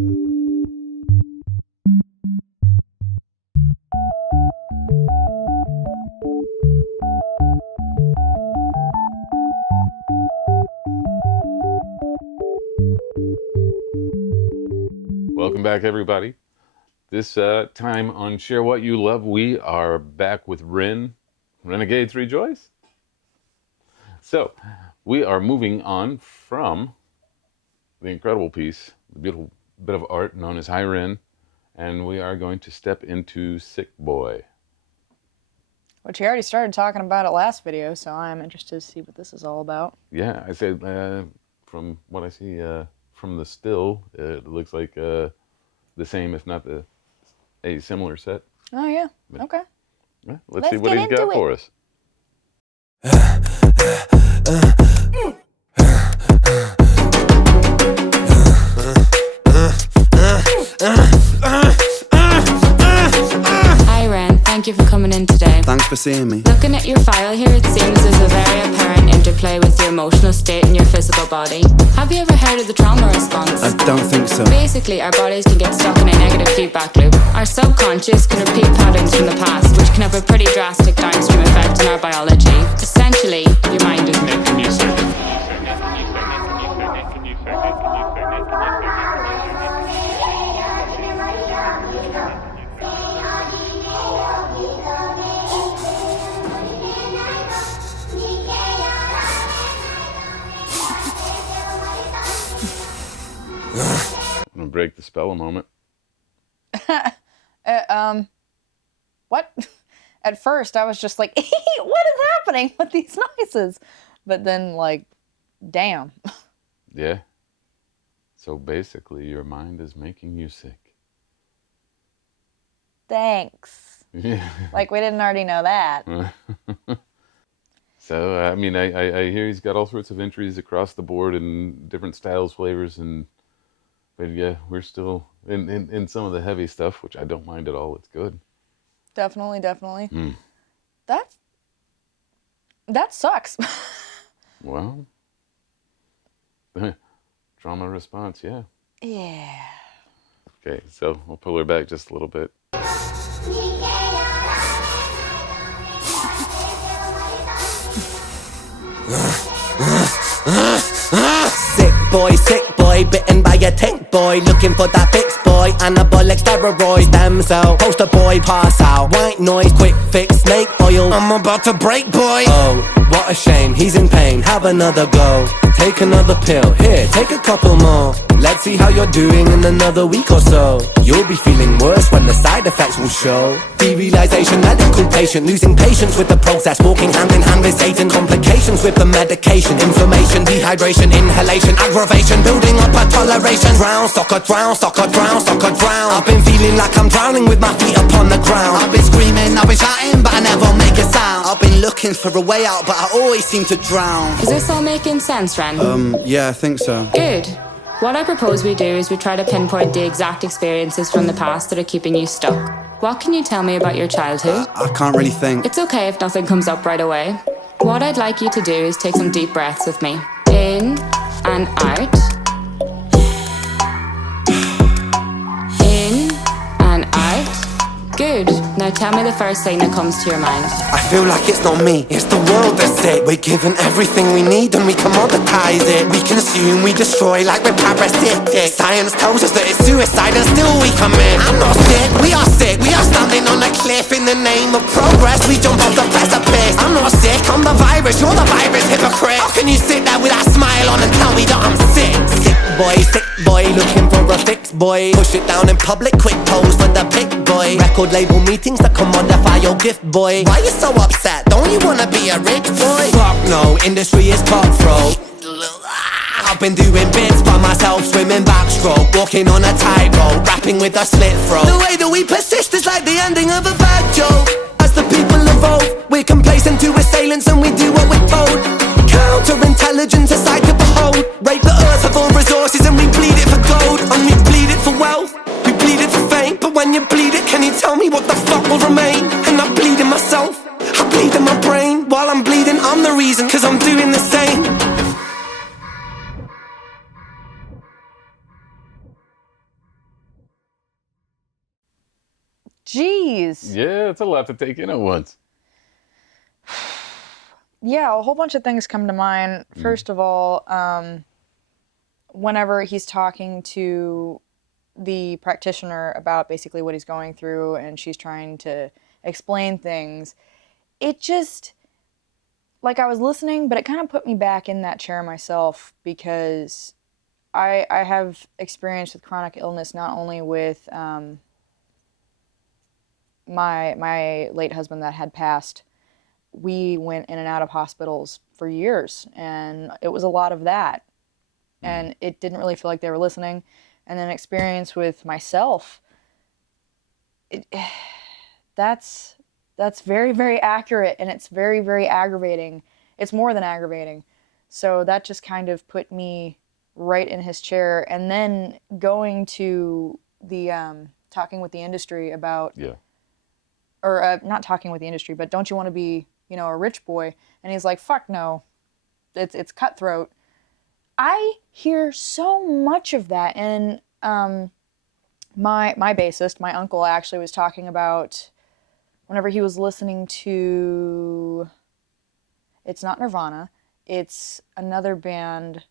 Welcome back, everybody. This time on Share What You Love, we are back with Renegade Three Joys. So, we are moving on from the incredible piece, the beautiful bit of art known as Hi Ren, and we are going to step into Sick Boi. Which you already started talking about it last video, so I'm interested to see what this is all about. Yeah, I said, from what I see from the still, it looks like the same, if not a similar set. Oh, yeah. But, okay. Yeah, let's see what he's got for us. Hi Ren, thank you for coming in today. Thanks for seeing me. Looking at your file here, it seems there's a very apparent interplay with your emotional state and your physical body. Have you ever heard of the trauma response? I don't think so. Basically, our bodies can get stuck in a negative feedback loop. Our subconscious can repeat patterns from the past, which can have a pretty drastic downstream effect on our biology. Essentially, your mind is making you sick. I'm gonna break the spell a moment. What? At first, I was just like, what is happening with these noises? But then, like, damn. Yeah. So basically, your mind is making you sick. Thanks. Yeah. Like, we didn't already know that. So, I mean, I hear he's got all sorts of entries across the board in different styles, flavors, but yeah, we're still in some of the heavy stuff, which I don't mind at all. It's good. Definitely. That sucks. Well, trauma response, yeah. Yeah. Okay, so we'll pull her back just a little bit. Sick boy, bitten by a tick boy, looking for that fix boy, anabolic steroids, stem cell, poster boy, pass out, white noise, quick fix, snake oil, I'm about to break boy. Oh, what a shame, he's in pain, have another go, take another pill, here, take a couple more, let's see how you're doing in another week or so, you'll be feeling worse when the side effects will show, derealization, medical patient, losing patience with the process, walking hand in hand with Satan, complications with the medication, inflammation, dehydration, inhalation, aggravation, building up a toleration, drown, soccer, drown, soccer, drown, soccer, drown, I've been feeling like I'm drowning with my feet upon the ground, I've been screaming, I've been shouting, but I never make a sound, I've been looking for a way out, but I always seem to drown. Is this all making sense, Ren? Yeah, I think so. Good. What I propose we do is we try to pinpoint the exact experiences from the past that are keeping you stuck. What can you tell me about your childhood? I can't really think. It's okay if nothing comes up right away. What I'd like you to do is take some deep breaths with me. In and out. In and out. Good. Now tell me the first thing that comes to your mind. I feel like it's not me, it's the world that's sick. We're given everything we need and we commoditize it. We consume, we destroy like we're parasitic. Science tells us that it's suicide and still we commit. I'm not sick, we are standing on a cliff in the name of progress. We jump off the precipice. I'm not sick, I'm the virus, you're the virus, hypocrite. How can you sit there with that smile on and tell me that I'm sick? Sick boy, looking for a fix boy. Push it down in public, quick pose for the pick boy. Record label meetings that commodify your gift boy. Why you so upset? Don't you wanna be a rich boy? Fuck no, industry is cutthroat. I've been doing bits by myself, swimming backstroke, walking on a tightrope, rapping with a slit throat. The way that we persist is like the ending of a bad joke. As the people evolve, we're complacent to assailants and we do what we're told. Counterintelligence, a sight to behold. Rape the earth of all resources and we bleed it for gold. And we bleed it for wealth, we bleed it for fame. But when you bleed it, can you tell me what the fuck will remain? And I bleed in myself, I bleed in my brain. While I'm bleeding, I'm the reason, cause I'm doing the same. Jeez. Yeah, it's a lot to take in at once. Yeah, a whole bunch of things come to mind. First of all, whenever he's talking to the practitioner about basically what he's going through and she's trying to explain things, it just, like, I was listening, but it kind of put me back in that chair myself, because I have experience with chronic illness, not only with my late husband that had passed. We went in and out of hospitals for years, and it was a lot of that. And it didn't really feel like they were listening. And then experience with myself, that's very, very accurate, and it's very, very aggravating. It's more than aggravating. So that just kind of put me right in his chair. And then going to the talking with the industry about, Yeah. or not talking with the industry, but don't you want to be, a rich boy? And he's like, fuck no, it's cutthroat. I hear so much of that, and my bassist, my uncle, actually was talking about whenever he was listening to, it's not Nirvana, it's another band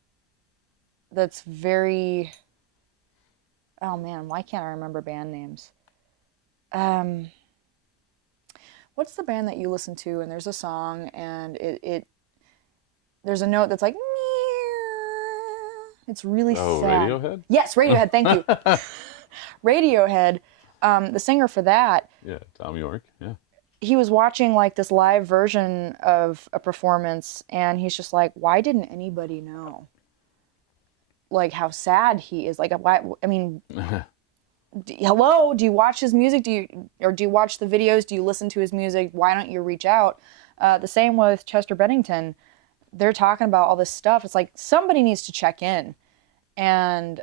that's very, oh man, why can't I remember band names? What's the band that you listen to and there's a song and it there's a note that's like, it's really Oh, sad. Radiohead? Yes, Radiohead, thank you. Radiohead, the singer for that, Yeah, Tom York. Yeah. he was watching like this live version of a performance, and he's just like, why didn't anybody know? Like, how sad he is. Like, why, I mean, hello, do you watch his music? Do you watch the videos? Do you listen to his music? Why don't you reach out? The same with Chester Bennington. They're talking about all this stuff. It's like, somebody needs to check in. And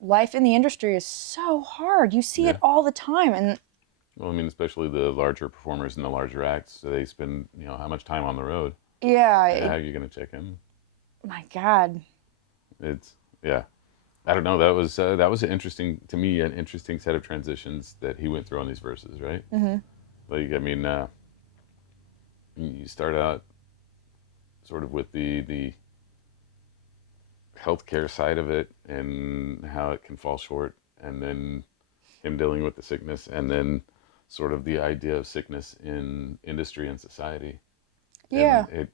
life in the industry is so hard. You see it all the time. And Well, I mean, especially the larger performers and the larger acts, they spend, how much time on the road? yeah, How are you going to check in? my God. It's, yeah. I don't know. That was an interesting set of transitions that he went through on these verses, right? Mm-hmm. Like, I mean, you start out sort of with the healthcare side of it and how it can fall short, and then him dealing with the sickness, and then sort of the idea of sickness in industry and society. Yeah. And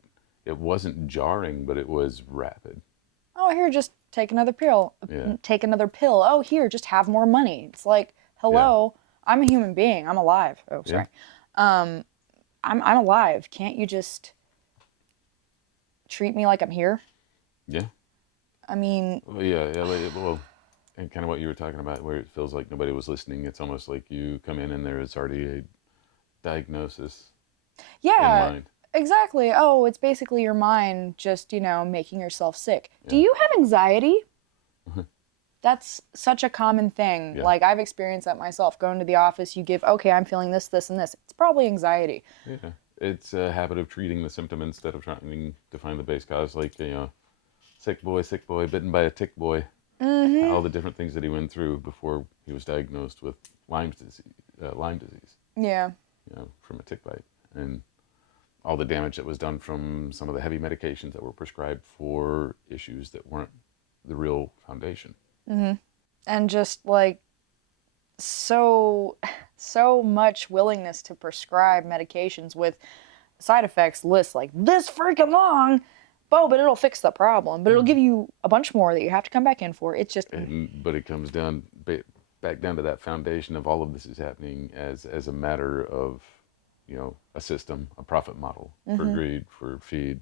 it wasn't jarring, but it was rapid. Oh, here, just take another pill. Yeah. Take another pill. Oh, here, just have more money. It's like, hello, I'm a human being. I'm alive. Oh, sorry. I'm alive. Can't you just treat me like I'm here? Yeah. I mean, Well, well, and kind of what you were talking about, where it feels like nobody was listening. It's almost like you come in and there is already a diagnosis in yeah, mind. exactly. Oh, it's basically your mind just, making yourself sick. Do you have anxiety? That's such a common thing. Yeah. Like, I've experienced that myself. Going to the office, you give, okay, I'm feeling this, this, and this. It's probably anxiety. Yeah. It's a habit of treating the symptom instead of trying to find the base cause, like, sick boy, bitten by a tick boy. Mm-hmm. All the different things that he went through before he was diagnosed with Lyme disease. Yeah. From a tick bite, and all the damage that was done from some of the heavy medications that were prescribed for issues that weren't the real foundation. And just like so much willingness to prescribe medications with side effects lists like this freaking long. But it'll fix the problem. But it'll give you a bunch more that you have to come back in for. It's just... But it comes down back down to that foundation of all of this is happening as a matter of, a system, a profit model for greed, for feed.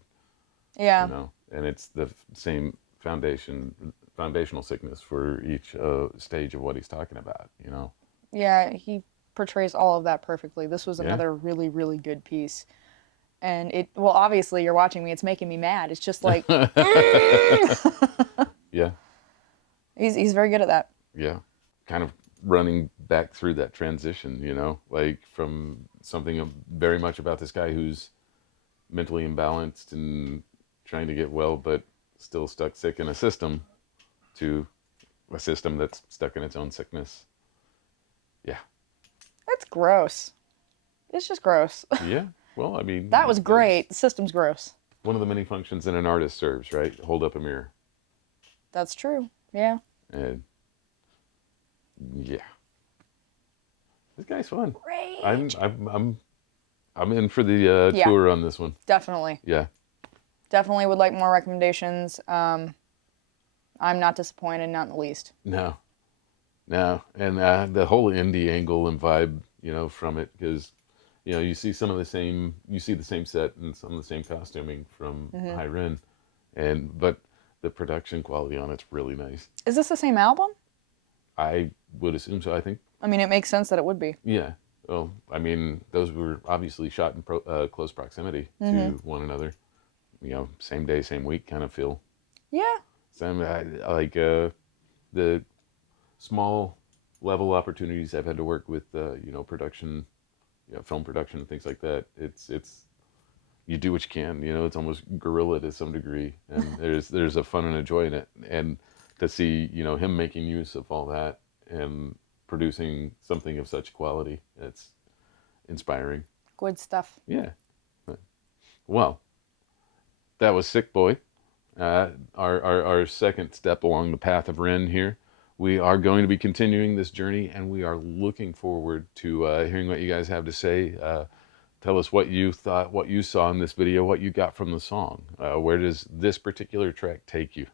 Yeah. And it's the same foundational sickness for each stage of what he's talking about, Yeah, he portrays all of that perfectly. This was another really, really good piece. And obviously you're watching me, it's making me mad. It's just like, Yeah. He's very good at that. Yeah. Kind of running back through that transition, like from something very much about this guy who's mentally imbalanced and trying to get well, but still stuck sick in a system, to a system that's stuck in its own sickness. Yeah. It's gross. It's just gross. Yeah. Well, I mean, That was it's great. The system's gross. one of the many functions that an artist serves, right? Hold up a mirror. That's true. Yeah. And yeah, this guy's fun. Great. I'm in for the Yeah. tour on this one. Definitely. Yeah. Definitely would like more recommendations. I'm not disappointed, not in the least. No. And the whole indie angle and vibe, from it, because you see the same set and some of the same costuming from High Ren, but the production quality on it's really nice. Is this the same album? I would assume so. I think. I mean, it makes sense that it would be. Yeah. Well, I mean, those were obviously shot in close proximity to one another. Same day, same week kind of feel. Yeah. Same, I like the small level opportunities I've had to work with, production, film production and things like that. It's you do what you can. It's almost guerrilla to some degree, and there's a fun and a joy in it. And to see him making use of all that and producing something of such quality, it's inspiring. Good stuff. Yeah. Well, that was Sick Boi. Our second step along the path of Ren here. We are going to be continuing this journey, and we are looking forward to hearing what you guys have to say. Tell us what you thought, what you saw in this video, what you got from the song. Where does this particular track take you?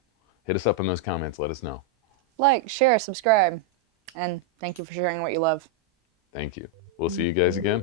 Hit us up in those comments. Let us know. Like, share, subscribe, and thank you for sharing what you love. Thank you. We'll see you guys again.